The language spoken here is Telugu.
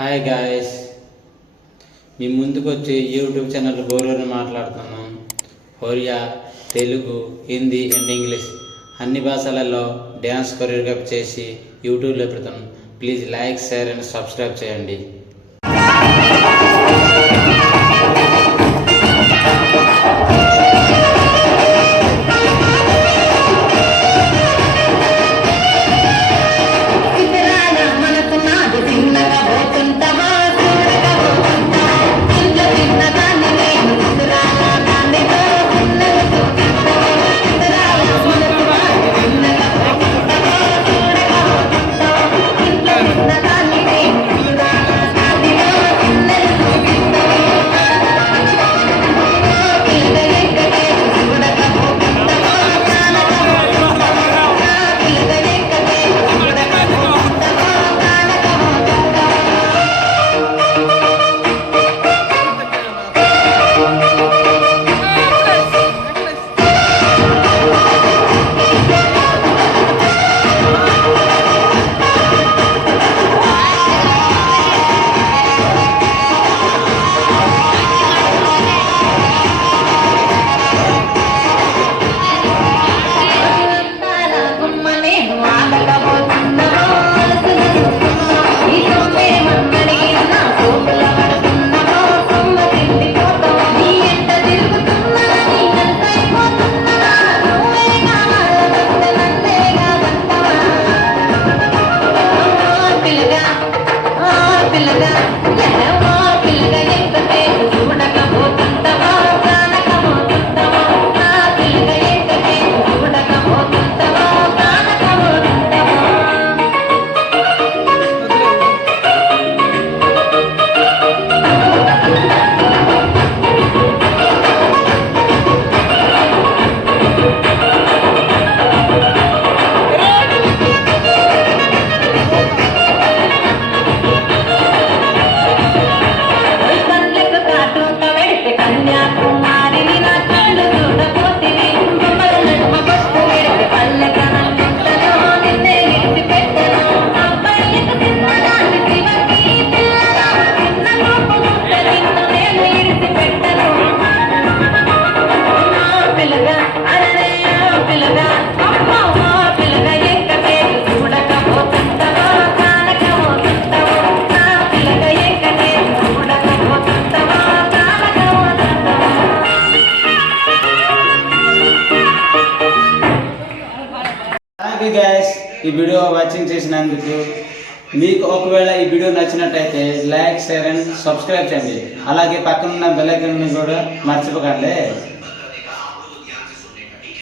హాయ్ గాయస్, మీ ముందుకు వచ్చి యూట్యూబ్ ఛానల్ గోరూరుని మాట్లాడుతున్నాం. ఒరియా, తెలుగు, హిందీ అండ్ ఇంగ్లీష్ అన్ని భాషలలో డ్యాన్స్ కొరియోగ్రాఫ్ చేసి యూట్యూబ్లో పెడతాను. Please like, share and subscribe చేయండి. గైస్, ఈ వీడియో వాచింగ్ చేసినందుకు మీకు ఒకవేళ ఈ వీడియో నచ్చినట్టయితే లైక్, షేర్ అండ్ సబ్స్క్రైబ్ చేయండి. అలాగే పక్కనున్న బెల్ ఐకాన్ కూడా మర్చిపోకండి.